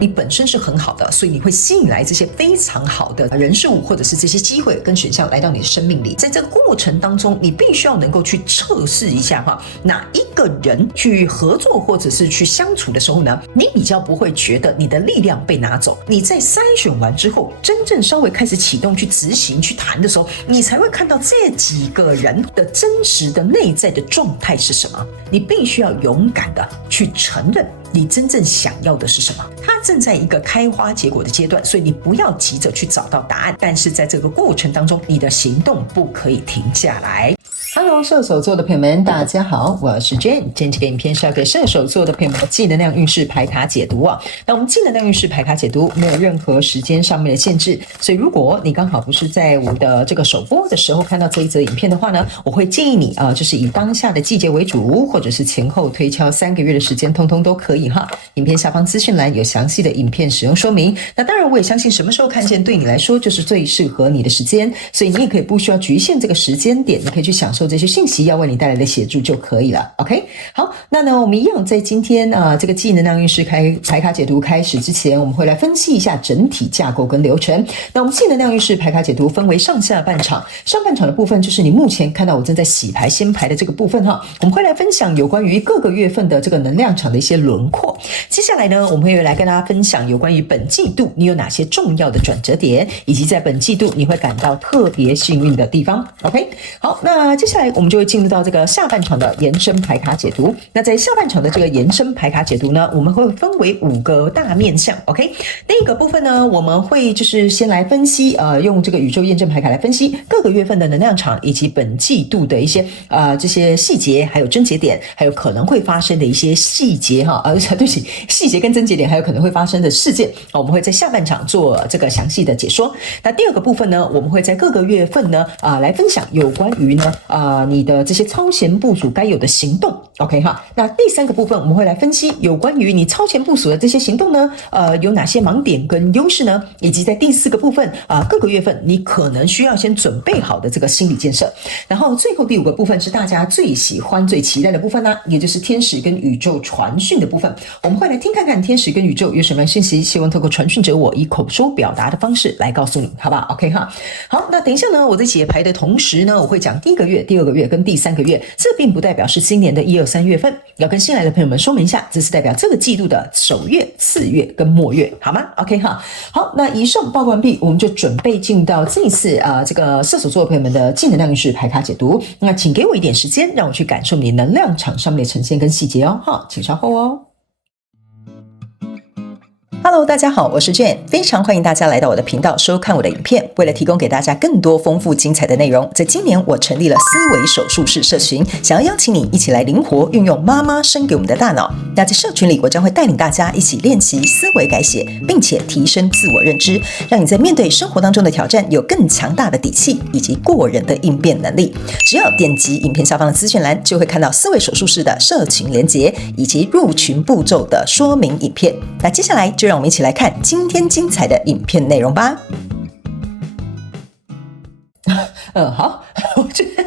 你本身是很好的，所以你會吸引來這些非常好的人事物或者是這些機會跟選項來到你的生命裡。在這個過程當中，你必須要能夠去測試一下哪一個人去合作或者是去相處的時候呢，你比較不會覺得你的力量被拿走。你在篩選完之後，真正稍微開始啟動去執行去談的時候，你才會看到這幾個人的真實的內在的狀態是什麼。你必須要勇敢的去承認你真正想要的是什麼。它正在一個開花結果的階段，所以你不要急着去找到答案，但是在這個過程當中，你的行動不可以停下來。Hello， 射手座的朋友們，大家好，我是 Jane。今天這個影片是要給射手座的朋友們的正能量運勢牌卡解讀啊。那我們正能量運勢牌卡解讀沒有任何時間上面的限制，所以如果你剛好不是在我的這個首播的時候看到這一則影片的話呢，我會建議你就是以當下的季節為主，或者是前後推敲3個月的時間，通通都可以哈。影片下方資訊欄有詳細的影片使用說明。那當然，我也相信什麼時候看見對你來說就是最適合你的時間，所以你也可以不需要局限這個時間點，你可以去享受這些信息要為你帶來的協助就可以了。OK， 好，那呢，我們一樣在今天這個正能量運勢牌卡解讀開始之前，我們會來分析一下整體架構跟流程。那我們正能量運勢牌卡解讀分為上下半場，上半場的部分就是你目前看到我正在洗牌掀牌的這個部分哈，我們會來分享有關於各個月份的這個能量場的一些輪廓。接下來呢，我們會來跟大家分享有關於本季度你有哪些重要的轉折點，以及在本季度你會感到特別幸運的地方。OK， 好，那接下來我們就會進入到這個下半場的延伸牌卡解讀。那在下半場的這個延伸牌卡解讀呢，我們會分為5個大面向。OK， 第一個部分呢，我們會就是先來分析用這個宇宙驗證牌卡來分析各個月份的能量場，以及本季度的一些這些細節，還有症結點，還有可能會發生的一些細節哈，對不起，細節跟症結點還有可能會發生的事件，我們會在下半場做這個詳細的解說。那第二個部分呢，我們會在各個月份呢來分享有關於呢你的這些超前部署該有的行動。OK 哈，那第3個部分我們會來分析有關於你超前部署的這些行動呢有哪些盲點跟優勢呢，以及在第4個部分各個月份你可能需要先準備好的這個心理建設。然後最後第5個部分是大家最喜歡最期待的部分呢，也就是天使跟宇宙傳訊的部分。我們會來聽看看天使跟宇宙有什麼訊息，希望透過傳訊者我以口說表達的方式來告訴你，好吧 ？OK 哈，好，那等一下呢，我在解牌的同時呢，我會講第1個月、第2個月跟第3個月，這並不代表是今年的1、2、3月份，要跟新來的朋友們說明一下，這是代表這個季度的首月、次月跟末月，好嗎 ？OK 哈，好，那以上報告完畢，我們就準備進到這一次這個射手座的朋友們的正能量運勢牌卡解讀。那請給我一點時間，讓我去感受你能量場上面的呈現跟細節哦，哈，請稍後哦。Hello， 大家好，我是 Jane， 非常歡迎大家來到我的頻道收看我的影片。為了提供給大家更多豐富精彩的內容，在今年我成立了思維手術室社群，想要邀請你一起來靈活運用媽媽生給我們的大腦。那在社群裡，我將會帶領大家一起練習思維改寫，並且提升自我認知，讓你在面對生活當中的挑戰有更強大的底氣以及過人的應變能力。只要點擊影片下方的資訊欄，就會看到思維手術室的社群連結以及入群步驟的說明影片。那接下來就讓我們一起來看今天精彩的影片內容吧。好，我觉得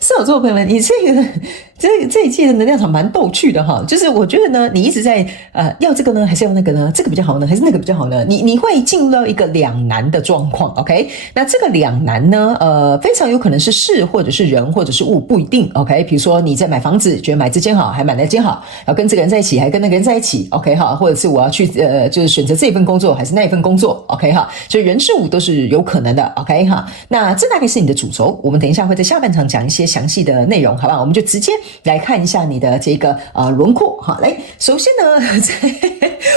射手座朋友們，你這一季的能量场蠻逗趣的哈，就是我觉得呢，你一直在要這個呢，還是要那個呢？這個比較好呢，還是那個比較好呢？你會進入到一個兩難的狀況 ，OK？ 那這個兩難呢，非常有可能是事或者是人或者是物，不一定 ，OK？ 比如說你在買房子，覺得買這間好，還買那間好，要跟這個人在一起，還跟那個人在一起 ，OK 哈？或者是我要去就是選擇這份工作還是那一份工作 ，OK 哈？所以人事物都是有可能的 ，OK 哈？那這大概是你的主軸，我們等一下會在下半場講一些詳細的內容，好不好？我們就直接來看一下你的這個輪廓哈。來，首先呢，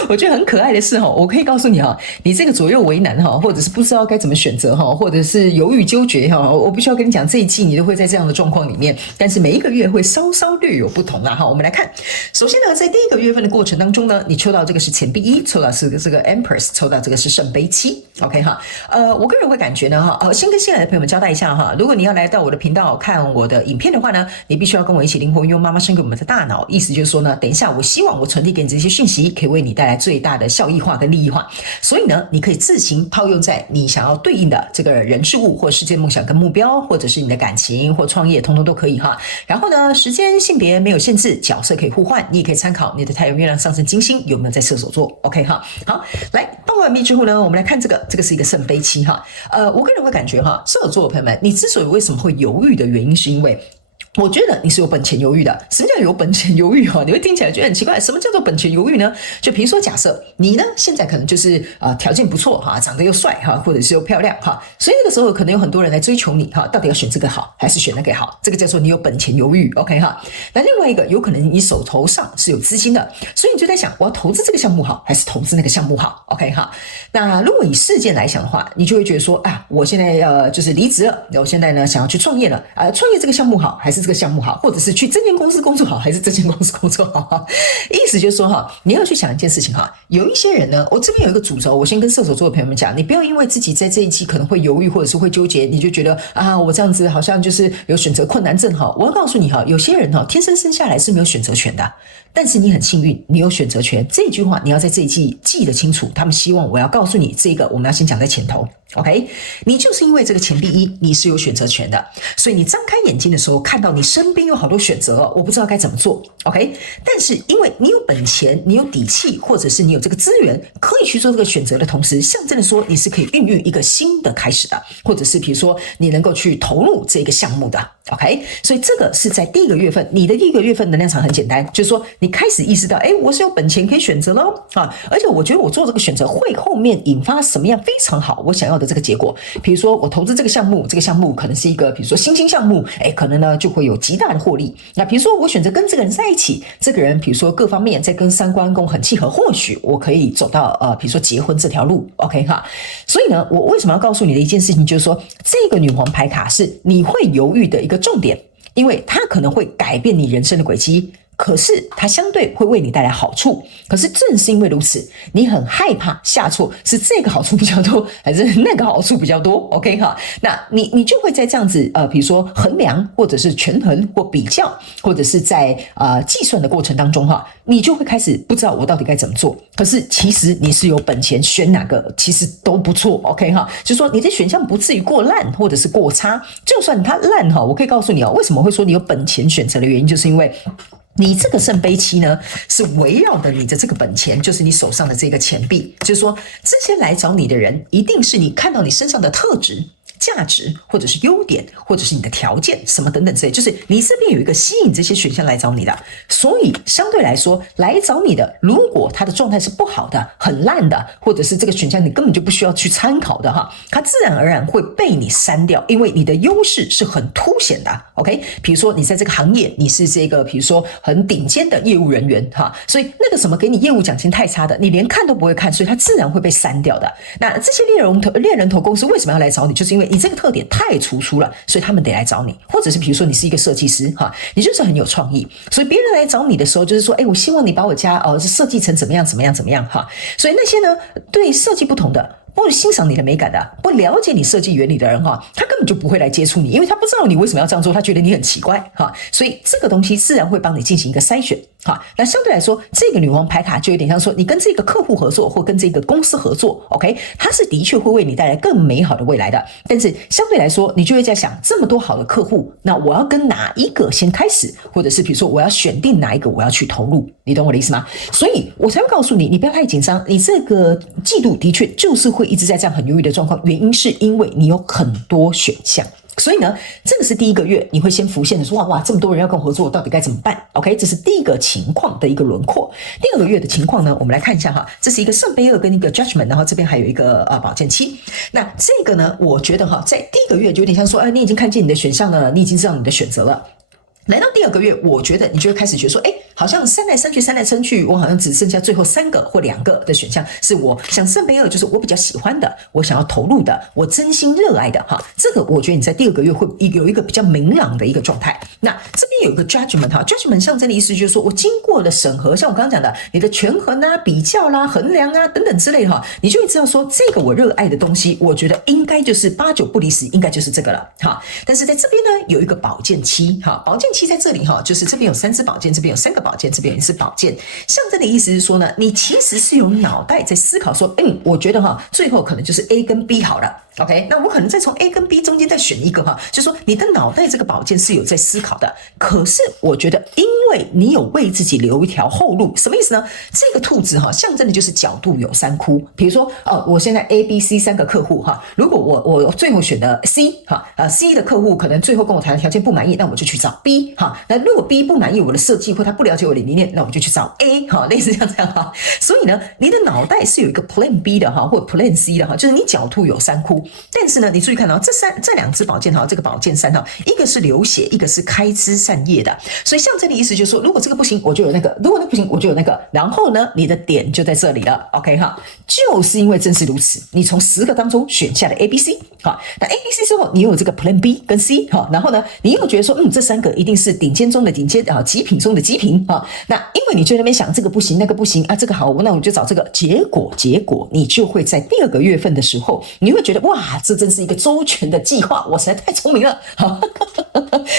我覺得很可愛的是哈，我可以告訴你哈，你這個左右為難哈，或者是不知道該怎麼選擇哈，或者是猶豫糾結哈，我必須要跟你講，這一季你都會在這樣的狀況裡面，但是每一個月會稍稍略有不同啦哈。我們來看，首先呢，在第一個月份的過程當中呢，你抽到這個是錢幣1，抽到是這個 Empress， 抽到這個是聖杯7 ，OK 哈。我個人會感覺呢哈，先跟新來的朋友們交代一下哈，如果你要來到我的頻道看我的影片的話呢，你必須要跟我一起起靈活運用媽媽生給我們的大腦，意思就是說呢，等一下我希望我傳遞給你這些訊息，可以為你帶來最大的效益化跟利益化。所以呢，你可以自行套用在你想要對應的這個人事物或世界夢想跟目標，或者是你的感情或創業，通通都可以哈。然後呢，時間性別沒有限制，角色可以互換，你也可以參考你的太陽、月亮、上升、金星有沒有在射手座。OK 哈，好，來報告完畢之後呢，我們來看這個是一個聖杯七哈。我個人會感覺哈，射手座的朋友們，你之所以為什麼會猶豫的原因，是因為我覺得你是有本錢猶豫的。什麼叫有本錢猶豫哈？你會聽起來覺得很奇怪，什麼叫做本錢猶豫呢？就比如說，假設你呢現在可能就是條件不錯哈，長得又帥哈，或者是又漂亮哈，所以那個時候可能有很多人來追求你哈，到底要選這個好還是選那個好？這個叫做你有本錢猶豫 ，OK 哈。那另外一個有可能你手頭上是有資金的，所以你就在想，我要投資這個項目好還是投資那個項目好 ？OK 哈。那如果以事件來想的話，你就會覺得說啊，我現在就是離職了，我現在呢想要去創業了創業這個項目好還是這個項目好，或者是去這間公司工作好還是這間公司工作好？意思就是說哈，你要去想一件事情哈，有一些人呢，我這邊有一個主軸，我先跟射手座的朋友們講，你不要因為自己在這一季可能會猶豫或者是會糾結，你就覺得啊，我這樣子好像就是有選擇困難症哈。我要告訴你哈，有些人哈天生生下來是沒有選擇權的，但是你很幸運，你有選擇權。這句話你要在這一季記得清楚，他們希望我要告訴你這個，我們要先講在前頭。OK， 你就是因為這個錢幣一，你是有選擇權的，所以你張開眼睛的時候，看到你身邊有好多選擇哦，我不知道該怎麼做。OK， 但是因為你有本錢，你有底氣，或者是你有這個資源，可以去做這個選擇的同時，象徵的說你是可以孕育一個新的開始的，或者是比如說你能夠去投入這個項目的。OK， 所以這個是在第一個月份，你的第一個月份能量場很簡單，就是說你開始意識到，我是有本錢可以選擇咯啊，而且我覺得我做這個選擇會後面引發什麼樣非常好我想要的這個結果。比如說我投資這個項目，這個項目可能是一個比如說新興項目，可能呢就會有極大的獲利。那比如說我選擇跟這個人在一起，這個人比如說各方面在跟三觀宮很契合，或許我可以走到比如說結婚這條路。OK 哈，所以呢，我為什麼要告訴你的一件事情，就是說這個女皇牌卡是你會猶豫的一個重點，因為它可能會改變你人生的軌跡。可是它相對會為你帶來好處，可是正是因為如此，你很害怕下錯，是這個好處比較多，還是那個好處比較多 ？OK 哈，那你就會在這樣子比如說衡量，或者是權衡或比較，或者是在計算的過程當中哈，你就會開始不知道我到底該怎麼做。可是其實你是有本錢選哪個，其實都不錯 ，OK 哈，就是說你的選項不至於過爛或者是過差，就算它爛哈，我可以告訴你為什麼會說你有本錢選擇的原因，就是因為你這個聖杯七呢，是圍繞的你的這個本錢，就是你手上的這個錢幣，就是說這些來找你的人，一定是你看到你身上的特質、價值，或者是優點，或者是你的條件什麼等等之類，就是你這邊有一個吸引這些選項來找你的，所以相對來說來找你的，如果他的狀態是不好的、很爛的，或者是這個選項你根本就不需要去參考的哈，它自然而然會被你刪掉，因為你的優勢是很凸顯的。OK， 比如說你在這個行業，你是這個比如說很頂尖的業務人員哈，所以那個什麼給你業務獎金太差的，你連看都不會看，所以它自然會被刪掉的。那這些獵人頭公司為什麼要來找你？就是因為你這個特點太突出了，所以他們得來找你。或者是比如說你是一個設計師哈，你就是很有創意，所以別人來找你的時候，就是說，我希望你把我家設計成怎麼樣哈。所以那些呢對設計不同的，不欣賞你的美感的，不了解你設計原理的人哈，他根本就不會來接觸你，因為他不知道你為什麼要這樣做，他覺得你很奇怪哈。所以這個東西自然會幫你進行一個篩選哈。那相對來說，這個女皇牌卡就有點像說，你跟這個客戶合作或跟這個公司合作 ，OK， 它是的確會為你帶來更美好的未來的。但是相對來說，你就會在想，這麼多好的客戶，那我要跟哪一個先開始，或者是比如說我要選定哪一個我要去投入，你懂我的意思嗎？所以我才會告訴你，你不要太緊張，你這個季度的確就是會一直在這樣很猶豫的狀況，原因是因為你有很多選項。所以呢，這個是第一個月你會先浮現的說，哇，這麼多人要跟我合作，我到底該怎麼辦 ？OK， 這是第一個情況的一個輪廓。第二個月的情況呢，我們來看一下哈，這是一個聖杯二跟一個 Judgment， 然後這邊還有一個寶劍七。那這個呢，我覺得哈，在第一個月就有點像說，你已經看見你的選項了，你已經知道你的選擇了。來到第二個月，我覺得你就會開始覺得說，好像刪來刪去，我好像只剩下最後3個或2個的選項，是我像聖杯二，就是我比較喜歡的，我想要投入的，我真心熱愛的哈。這個我覺得你在第二個月會有一個比較明朗的一個狀態。那這邊有一個 judgment 哈 ，judgment 象徵的意思就是說我經過了審核，像我剛剛講的，你的權衡啊、比較啦、衡量啊等等之類的哈，你就會知道說這個我熱愛的東西，我覺得應該就是8、9不離10，應該就是這個了哈。但是在這邊呢，有一個寶劍七哈，寶劍七奇在這裡哈，就是這邊有3支寶劍，這邊有3個寶劍，這邊有1支寶劍，象徵的意思是說呢，你其實是有腦袋在思考說，我覺得哈，最後可能就是 A 跟 B 好了。OK， 那我可能再從 A 跟 B 中间再選一個哈，就說你的腦袋這個寶劍是有在思考的。可是我覺得，因為你有為自己留一條後路，什麼意思呢？這個兔子哈，象徵的就是角度有3窟。比如說我現在 A、B、C 3個客戶哈，如果我最後選的 C 哈，C 的客戶可能最後跟我談的條件不滿意，那我就去找 B 哈。那如果 B 不滿意我的設計或他不了解我的理念，那我就去找 A 哈，類似像這樣哈。所以呢，你的腦袋是有一個 Plan B 的哈，或者 Plan C 的哈，就是你角度有3窟。但是呢，你注意看到這2支寶劍哈，這個寶劍3哈，一個是流血，一個是開枝散葉的。所以象徵的意思就是說，如果這個不行，我就有那個；如果那個不行，我就有那個。然後呢，你的點就在這裡了。OK 哈，就是因為正是如此，你從10個當中選下了 A、B、C 哈。那 A、B、C 之後，你又有這個 Plan B 跟 C 哈。然後呢，你又覺得說，這3個一定是頂尖中的頂尖啊，極品中的極品啊。那因為你就在那邊想這個不行，那個不行啊，這個好，那我就找這個。結果你就會在第2個月份的時候，你會覺得哇，這真是一個周全的計劃，我實在太聰明了。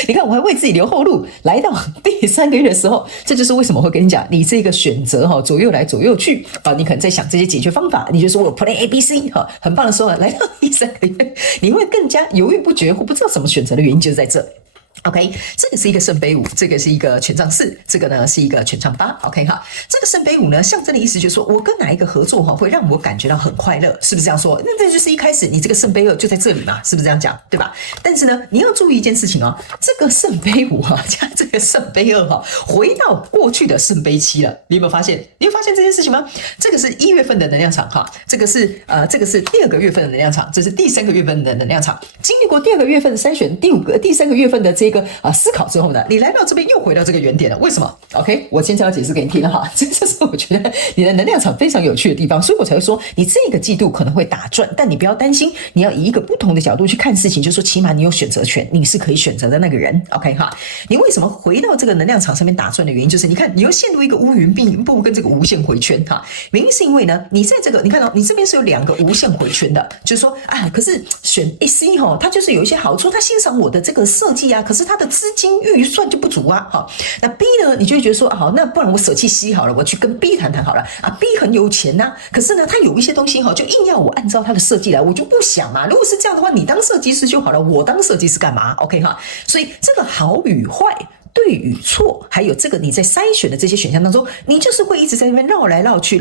你看，我還為自己留後路。來到第3個月的時候，這就是為什麼我會跟你講，你這個選擇哈，左右來左右去啊，你可能在想這些解決方法，你就說我有 Plan A、B、C 哈，很棒的時候，來到第3個月，你會更加猶豫不決或不知道怎麼選擇的原因就是在這。OK， 這個是一個聖杯5，這個是一個權杖4，這個呢是一個權杖8。OK 哈，這個聖杯5呢，象徵的意思就是說我跟哪一個合作哈，會讓我感覺到很快樂，是不是這樣說？那這就是一開始你這個聖杯2就在這裡嘛，是不是這樣講？對吧？但是呢，你要注意一件事情哦，這個聖杯5哈加這個聖杯2哈，回到過去的聖杯7了。你有沒有發現？你有發現這件事情嗎？這個是1月份的能量場哈，這個是第2個月份的能量場，這是第3個月份的能量場。經歷過第2個月份的篩選，第3個月份的這個思考之後呢，你來到這邊又回到這個原點了。為什麼 ？OK， 我今天要解釋給你聽了哈。這就是我覺得你的能量場非常有趣的地方，所以我才會說你這個季度可能會打轉，但你不要擔心，你要以一個不同的角度去看事情，就是說起碼你有選擇權，你是可以選擇的那個人。OK 哈，你為什麼回到這個能量場上面打轉的原因，就是你看你又陷入一個烏雲密布跟這個無限回圈哈。原因是因為呢，你在這個你看到你這邊是有2個無限回圈的，就是說可是選 C 哈，它就是有一些好處，它欣賞我的這個設計啊，可是它的資金預算就不足啊，好，那 B 呢，你就會覺得說，好，那不然我捨棄 C 好了，我去跟 B 談談好了啊 ，B 很有錢吶，可是呢，他有一些東西哈，就硬要我按照他的設計來，我就不想嘛。如果是這樣的話，你當設計師就好了，我當設計師幹嘛 ？OK 哈，所以這個好與壞，對與錯，還有這個你在篩選的這些選項當中，你就是會一直在那邊繞來繞去，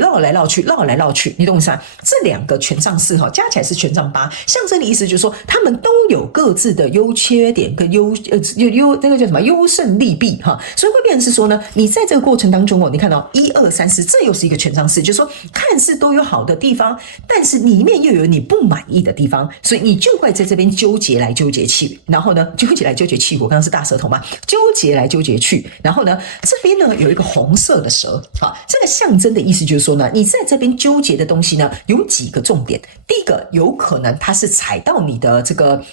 你懂我意思嗎？這2個權杖4哈，加起來是權杖8，象徵的意思就是說，他們都有各自的優缺點跟那個叫什麼優勝利弊哈，所以會變成是說呢，你在這個過程當中哦，你看到1、2、3、4，這又是一個權杖4，就是說看似都有好的地方，但是裡面又有你不滿意的地方，所以你就會在這邊糾結來糾結去，然後呢，糾結來糾結去，我剛剛是大舌頭嘛，糾結來糾結去，然後呢，這邊呢有一個紅色的蛇，這個象徵的意思就是說呢，你在這邊糾結的東西呢，有幾個重點。第一個，有可能它是踩到你的這個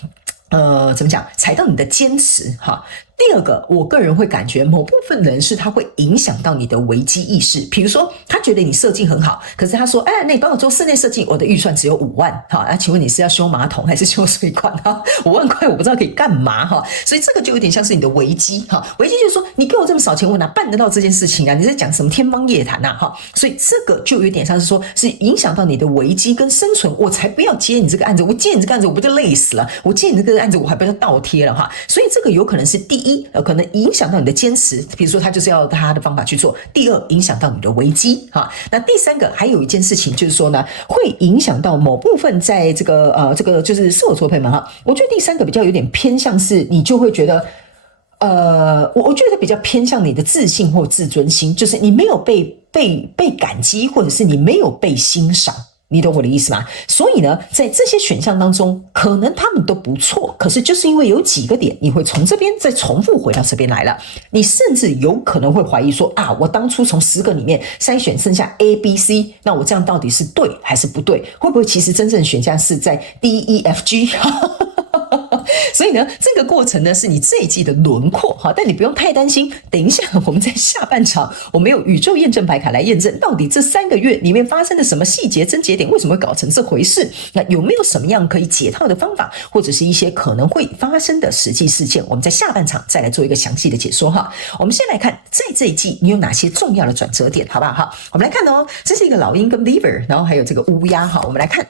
怎麼講？踩到你的堅持哈。第二個，我個人會感覺某部分人是他會影響到你的危機意識。比如說，他覺得你設計很好，可是他說：“哎，那你幫我做室內設計，我的預算只有5萬。”哈，那請問你是要修馬桶還是修水管？哈，5萬塊我不知道可以幹嘛哈。所以這個就有點像是你的危機哈。危機就是說，你給我這麼少錢，我哪辦得到這件事情啊？你在講什麼天方夜譚吶？哈，所以這個就有點像是說，是影響到你的危機跟生存。我才不要接你這個案子，我接你這個案子我不就累死了？我接你這個案子我還不要倒貼了哈。所以這個有可能是第一，可能影響到你的堅持，比如說他就是要他的方法去做。第二，影響到你的危機哈。那第三個還有一件事情就是說呢，會影響到某部分在這個就是射手座朋友們哈。我覺得第三個比較有點偏向是，你就會覺得我覺得比較偏向你的自信或自尊心，就是你沒有被感激，或者是你沒有被欣賞。你懂我的意思嗎？所以呢，在這些選項當中，可能他們都不錯，可是就是因為有幾個點，你會從這邊再重複回到這邊來了。你甚至有可能會懷疑說啊，我當初從10個裡面篩選剩下 A、B、C， 那我這樣到底是對還是不對？會不會其實真正選項是在 D、E、F、G？所以呢，這個過程呢是你這一季的輪廓哈，但你不用太擔心。等一下我們在下半場，我們有宇宙驗證牌卡來驗證到底這3個月裡面發生了什麼細節、症結點，為什麼會搞成這回事？那有沒有什麼樣可以解套的方法，或者是一些可能會發生的實際事件？我們在下半場再來做一個詳細的解說哈。我們先來看，在這一季你有哪些重要的轉折點，好不好？好，我們來看哦，這是一個老鷹跟 Beaver， 然後還有這個烏鴉哈。我們來看。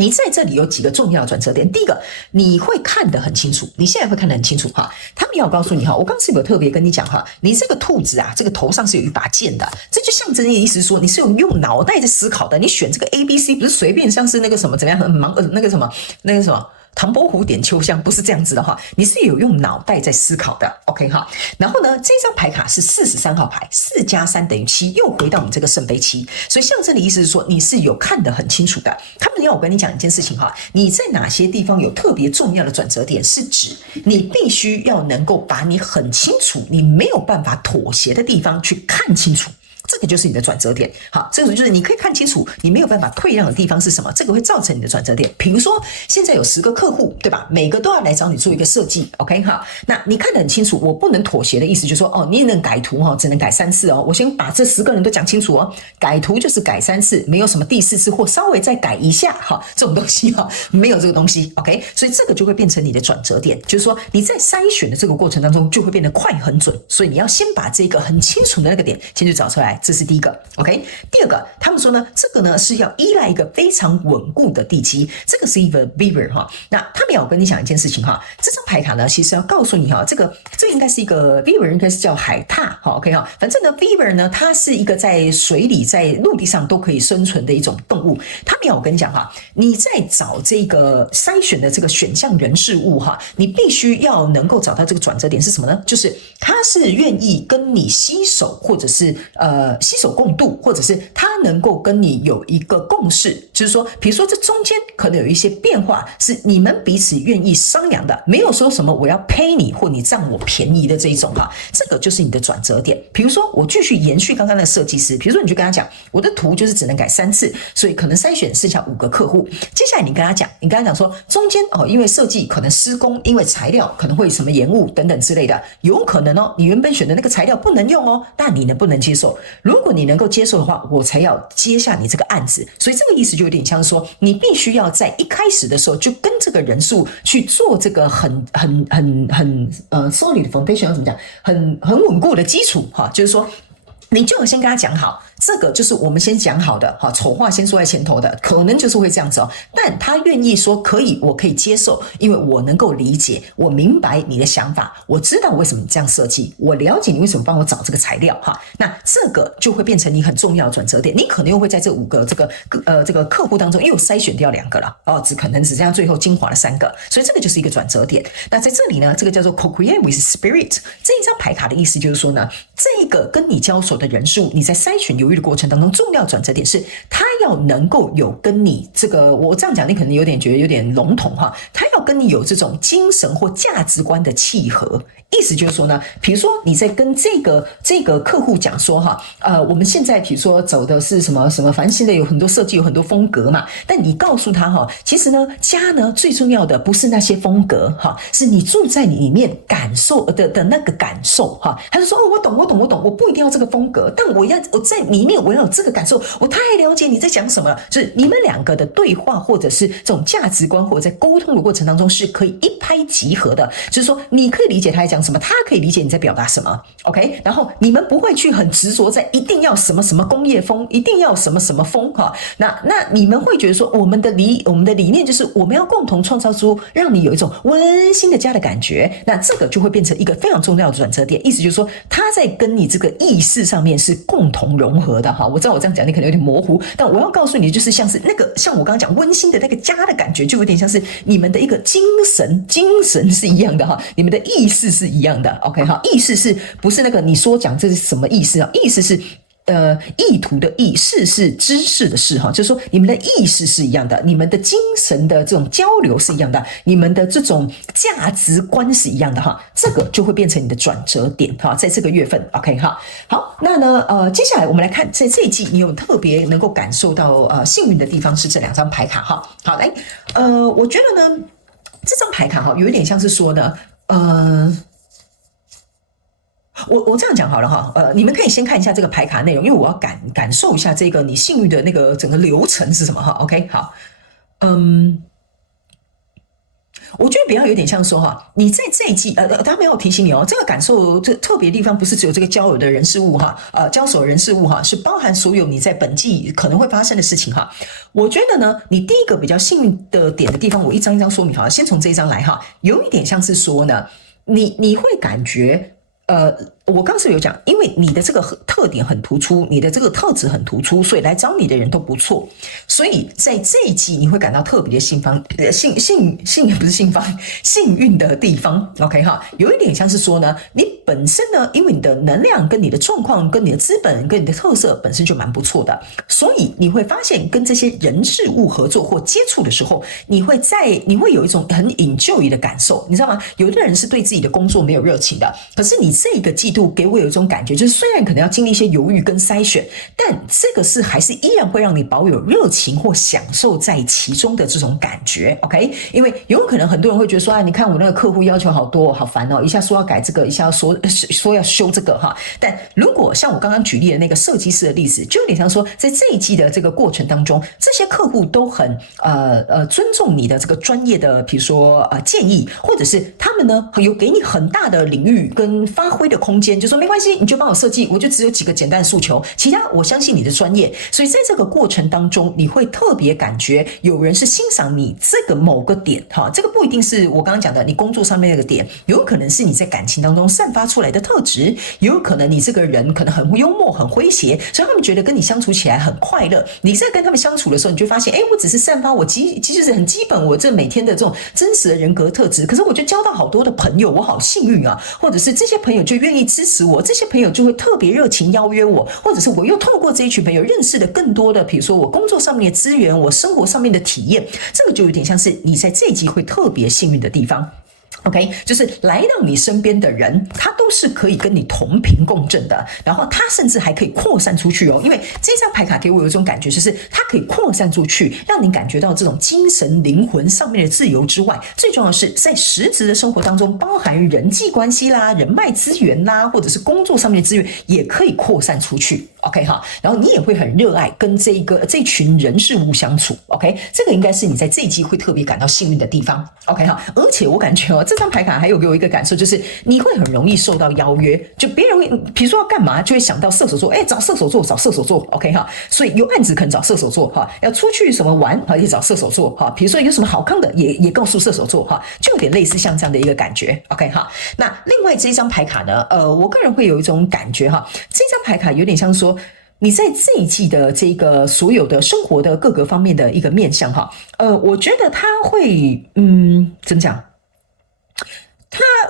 你在這裡有幾個重要的轉折點。第一個，你會看得很清楚，你現在會看得很清楚哈。他們要告訴你哈，我剛剛是不是有特別跟你講哈，你這個兔子啊，這個頭上是有一把劍的，這就象徵的意思說你是用腦袋在思考的。你選這個 A、B、C 不是隨便像是那個什麼怎麼樣很忙那個什麼。唐伯虎點秋香不是這樣子的哈，你是有用腦袋在思考的 ，OK 哈。然後呢，這張牌卡是43號牌，4加3等於7，又回到我們這個聖杯7，所以象徵的意思是說你是有看得很清楚的。他們要我跟你講一件事情哈，你在哪些地方有特別重要的轉折點，是指你必須要能夠把你很清楚，你沒有辦法妥協的地方去看清楚。這個就是你的轉折點，好，這個就是你可以看清楚你沒有辦法退讓的地方是什麼，這個會造成你的轉折點。比如說現在有10個客戶，對吧？每個都要來找你做一個設計 ，OK 哈？那你看得很清楚，我不能妥協的意思就是說，哦，你能改圖哈，只能改3次哦。我先把這10個人都講清楚哦，改圖就是改3次，沒有什麼第4次或稍微再改一下哈，這種東西哈，沒有這個東西 ，OK？所以這個就會變成你的轉折點，就是說你在篩選的這個過程當中就會變得快很準，所以你要先把這個很清楚的那個點先去找出來。這是第一個 ，OK。第二個，他們說呢，這個呢是要依賴一個非常穩固的地基，這個是一個 Beaver 哈。那他們要我跟你講一件事情哈，這張牌卡呢，其實要告訴你哈，這應該是一個 Beaver， 應該是叫海獺哈 ，OK 哈。反正呢 Beaver 呢，它是一個在水裡、在陸地上都可以生存的一種動物。他們要我跟你講哈，你在找這個篩選的這個選項人事物哈，你必須要能夠找到這個轉折點是什麼呢？就是他是願意跟你攜手，或者是攜手共度，或者是他能夠跟你有一個共識，就是說，比如說這中間可能有一些變化，是你們彼此願意商量的，沒有說什麼我要賠你或你占我便宜的這一種哈，這個就是你的轉折點。比如說，我繼續延續剛剛的設計師，比如說你就跟他講，我的圖就是只能改3次，所以可能篩選剩下5個客戶。接下來你跟他講說，中間因為設計可能施工，因為材料可能會什麼延誤等等之類的，有可能你原本選的那個材料不能用但你能不能接受？如果你能夠接受的話，我才要接下你這個案子。所以這個意思就有點像說，你必須要在一開始的時候就跟這個人數去做這個很solid 的 foundation， 要怎麼講？很穩固的基礎哈，就是說，你就要先跟他講好。這個就是我們先講好的，醜話先說在前頭的，可能就是會這樣子但他願意說可以，我可以接受，因為我能夠理解，我明白你的想法，我知道為什麼你這樣設計，我了解你為什麼幫我找這個材料那這個就會變成你很重要的轉折點。你可能又會在這5個這個客戶當中又篩選掉2個了可能只剩下最後精華的3個，所以這個就是一個轉折點。那在這裡呢，這個叫做 Co-create with Spirit 這一張牌卡的意思就是說呢，這個跟你交手的人數，你在篩選猶豫的過程當中，重要轉折點是他要能夠有跟你這個，我這樣講你可能有點覺得有點籠統他要跟你有這種精神或價值觀的契合。意思就是說呢，比如說你在跟這個客戶講說我們現在比如說走的是什麼，反正現在有很多設計，有很多風格嘛，但你告訴他其實呢，家呢最重要的不是那些風格是你住在裡面感受的那個感受他就說我懂，我不一定要這個風格，但我在裡面我要有這個感受，我太了解你在講什麼了。就是你們2個的對話或者是這種價值觀，或者在溝通的過程當中是可以一拍即合的，就是說你可以理解他在講什麼，他可以理解你在表達什麼 OK， 然後你們不會去很執着在一定要什麼什麼工業風，一定要什麼什麼風那你們會覺得說我們的理念就是我們要共同創造出讓你有一種溫馨的家的感覺，那這個就會變成一個非常重要的轉折點。意思就是說他在跟你這個意識上面是共同融合的我知道我這樣講你可能有點模糊，但我要告訴你就是像是那個像我剛剛講溫馨的那個家的感覺，就有點像是你們的一個精神是一樣的你們的意識是一樣的 OK 意识是不是那個你說講這是什麼意思意思是意圖的意，識是知識的識就是說你们的意識是一樣的，你们的精神的這種交流是一樣的，你們的這種價值觀是一樣的這個就會變成你的轉折點在這個月份 OK 好，那呢接下來我們來看在這一季你有特別能夠感受到幸運的地方是這2張牌卡好來我覺得呢這張牌卡哈，有一點像是說呢，我這樣講好了哈，你們可以先看一下這個牌卡內容，因為我要感受一下這個你幸運的那個整個流程是什麼哈。OK， 好，我覺得比較有點像說哈，你在這一季他沒有提醒你哦，這個感受這特別的地方不是只有這個交友的人事物哈，交手的人事物哈，是包含所有你在本季可能會發生的事情哈。我覺得呢，你第一個比較幸運的點的地方，我一張一張說明好了，先從這一張來哈，有一點像是說呢，你會感覺我剛是有講，因為你的這個特點很突出，你的這個特質很突出，所以來找你的人都不錯。所以在這一季你會感到特別的幸運的地方。OK 哈，有一點像是說呢，你本身呢，因為你的能量跟你的狀況、跟你的資本、跟你的特色本身就蠻不錯的，所以你會發現跟這些人事物合作或接觸的時候，你會有一種很 enjoy 的感受，你知道嗎？有的人是对自己的工作沒有熱情的，可是你這個季度給我有一種感覺，就是雖然可能要經歷一些猶豫跟篩選，但這個是還是依然會讓你保有熱情或享受在其中的這種感覺。 OK， 因為有可能很多人會覺得說，你看我那個客戶要求好多，好煩哦，一下說要改這個，一下說要修這個哈。但如果像我剛剛舉例的那個設計師的例子，就有點像說，在這一季的這個過程當中，這些客戶都很尊重你的這個專業的，比如說建議，或者是他們呢有給你很大的領域跟發揮的空間，就說沒關係，你就幫我設計，我就只有幾個簡單的訴求，其他我相信你的專業。所以在這個過程當中，你會特別感覺有人是欣賞你這個某個點哈，這個不一定是我剛剛講的你工作上面那個點，有可能是你在感情當中散發出來的特質，也有可能你這個人可能很幽默很詼諧，所以他們覺得跟你相處起來很快樂。你在跟他們相處的時候，你就發現我只是散發我其實很基本我這每天的這種真實的人格特質，可是我就交到好多的朋友，我好幸運啊，或者是這些朋友就願意支持我，這些朋友就會特別熱情邀約我，或者是我又透過這一群朋友認識了更多的，比如說我工作上面的資源，我生活上面的體驗，這個就有點像是你在這一季會特別幸運的地方。OK， 就是來到你身邊的人，他都是可以跟你同頻共振的，然後他甚至還可以擴散出去哦。因為這張牌卡給我有一種感覺，就是它可以擴散出去，讓你感覺到這種精神靈魂上面的自由之外，最重要的是在實質的生活當中，包含人際關係啦、人脈資源啦，或者是工作上面的資源，也可以擴散出去。OK 哈，然後你也會很熱愛跟這群人事物相處。OK， 這個應該是你在這一季會特別感到幸運的地方。OK 哈，而且我感覺這張牌卡還有給我一個感受，就是你會很容易受到邀約，就別人會比如說要幹嘛，就會想到射手座，找射手座，找射手座。OK 哈，所以有案子可能找射手座哈，要出去什麼玩也找射手座哈，比如說有什麼好康的也告訴射手座哈，就有點類似像這樣的一個感覺。OK 哈，那另外這張牌卡呢，我個人會有一種感覺哈，這張牌卡有點像說，你在這一季的這個所有的生活的各個方面的一個面向哈，我覺得它會怎麼講？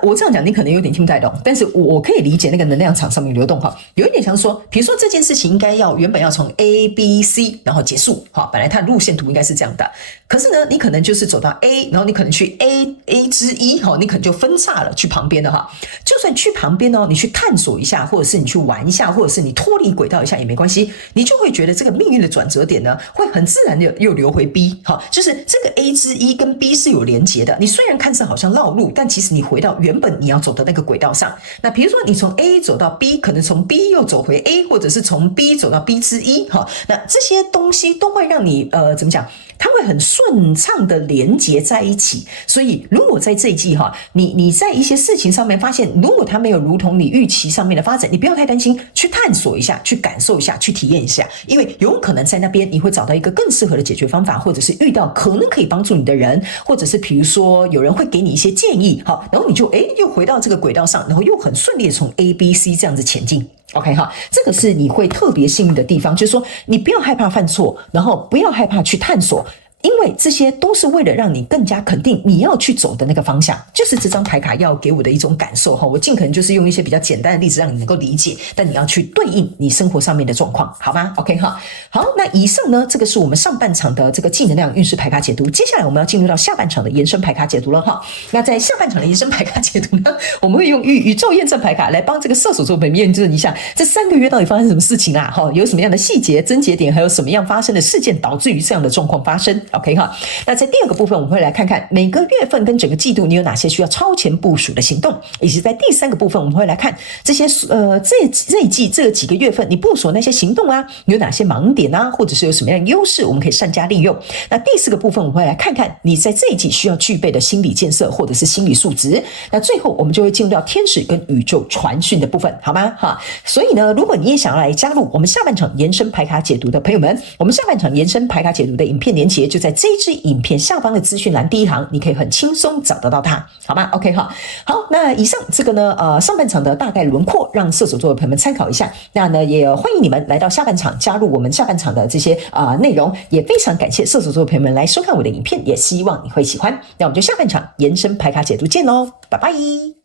我這樣講你可能有點聽不太懂，但是我可以理解那個能量場上面流動哈，有一點像說，比如說這件事情應該原本要從 A、B、C 然後結束哈，本來它的路線圖應該是這樣的，可是呢，你可能就是走到 A， 然後你可能去 A 之一哈，你可能就分岔了去旁邊的哈，就算去旁邊哦，你去探索一下，或者是你去玩一下，或者是你脫離軌道一下也沒關係，你就會覺得這個命運的轉折點呢，會很自然的又流回 B 哈，就是這個 A 之一跟 B 是有連結的，你雖然看似好像繞路，但其實你回到原本你要走的那個軌道上。那比如說你從 A 走到 B， 可能從 B 又走回 A， 或者是從 B 走到 B 之一哈，那這些東西都會讓你怎麼講？它會很順暢的連結在一起，所以如果在這一季哈，你在一些事情上面發現，如果它沒有如同你預期上面的發展，你不要太擔心，去探索一下，去感受一下，去體驗一下，因為有可能在那邊你會找到一個更適合的解決方法，或者是遇到可能可以幫助你的人，或者是比如說有人會給你一些建議，好，然後你就又回到這個軌道上，然後又很順利的從 A、B、C 這樣子前進。OK 哈，這個是你會特別幸運的地方，就是說你不要害怕犯錯，然後不要害怕去探索，因為這些都是為了讓你更加肯定你要去走的那個方向，就是這張牌卡要給我的一種感受哈。我盡可能就是用一些比較簡單的例子讓你能夠理解，但你要去對應你生活上面的狀況，好嗎 ？OK 哈，好，那以上呢，這個是我們上半場的這個正能量運勢牌卡解讀，接下來我們要進入到下半場的延伸牌卡解讀了哈。那在下半場的延伸牌卡解讀呢，我們會用宇宙驗證牌卡來幫這個射手座朋友驗證一下這3個月到底發生什麼事情啊？哈，有什麼樣的細節、症結點，還有什麼樣發生的事件導致於這樣的狀況發生？ OK 哈。那在第二個部分，我們會來看看每個月份跟整個季度你有哪些需要超前部署的行動，以及在第三個部分，我們會來看這些這一季這幾個月份你部署那些行動啊，有哪些盲點啊，或者是有什麼樣的優勢，我們可以善加利用。那第四個部分，我們會來看看你在這一季需要具備的心理建設或者是心理素質。那最後我們就會進入到天使跟宇宙傳訊的部分，好嗎？哈，所以呢，如果你也想要來加入我們下半場延伸牌卡解讀的朋友們，我們下半場延伸牌卡解讀的影片連結就在這一支影片下方的資訊欄第一行，你可以很輕鬆找得到它，好嗎 ？OK 哈，好，那以上這個呢，上半場的大概輪廓，讓射手座的朋友們參考一下。那呢，也歡迎你們來到下半場，加入我們下半場的這些內容。也非常感謝射手座的朋友們來收看我的影片，也希望你會喜歡。那我們就下半場延伸牌卡解讀見嘍，拜拜。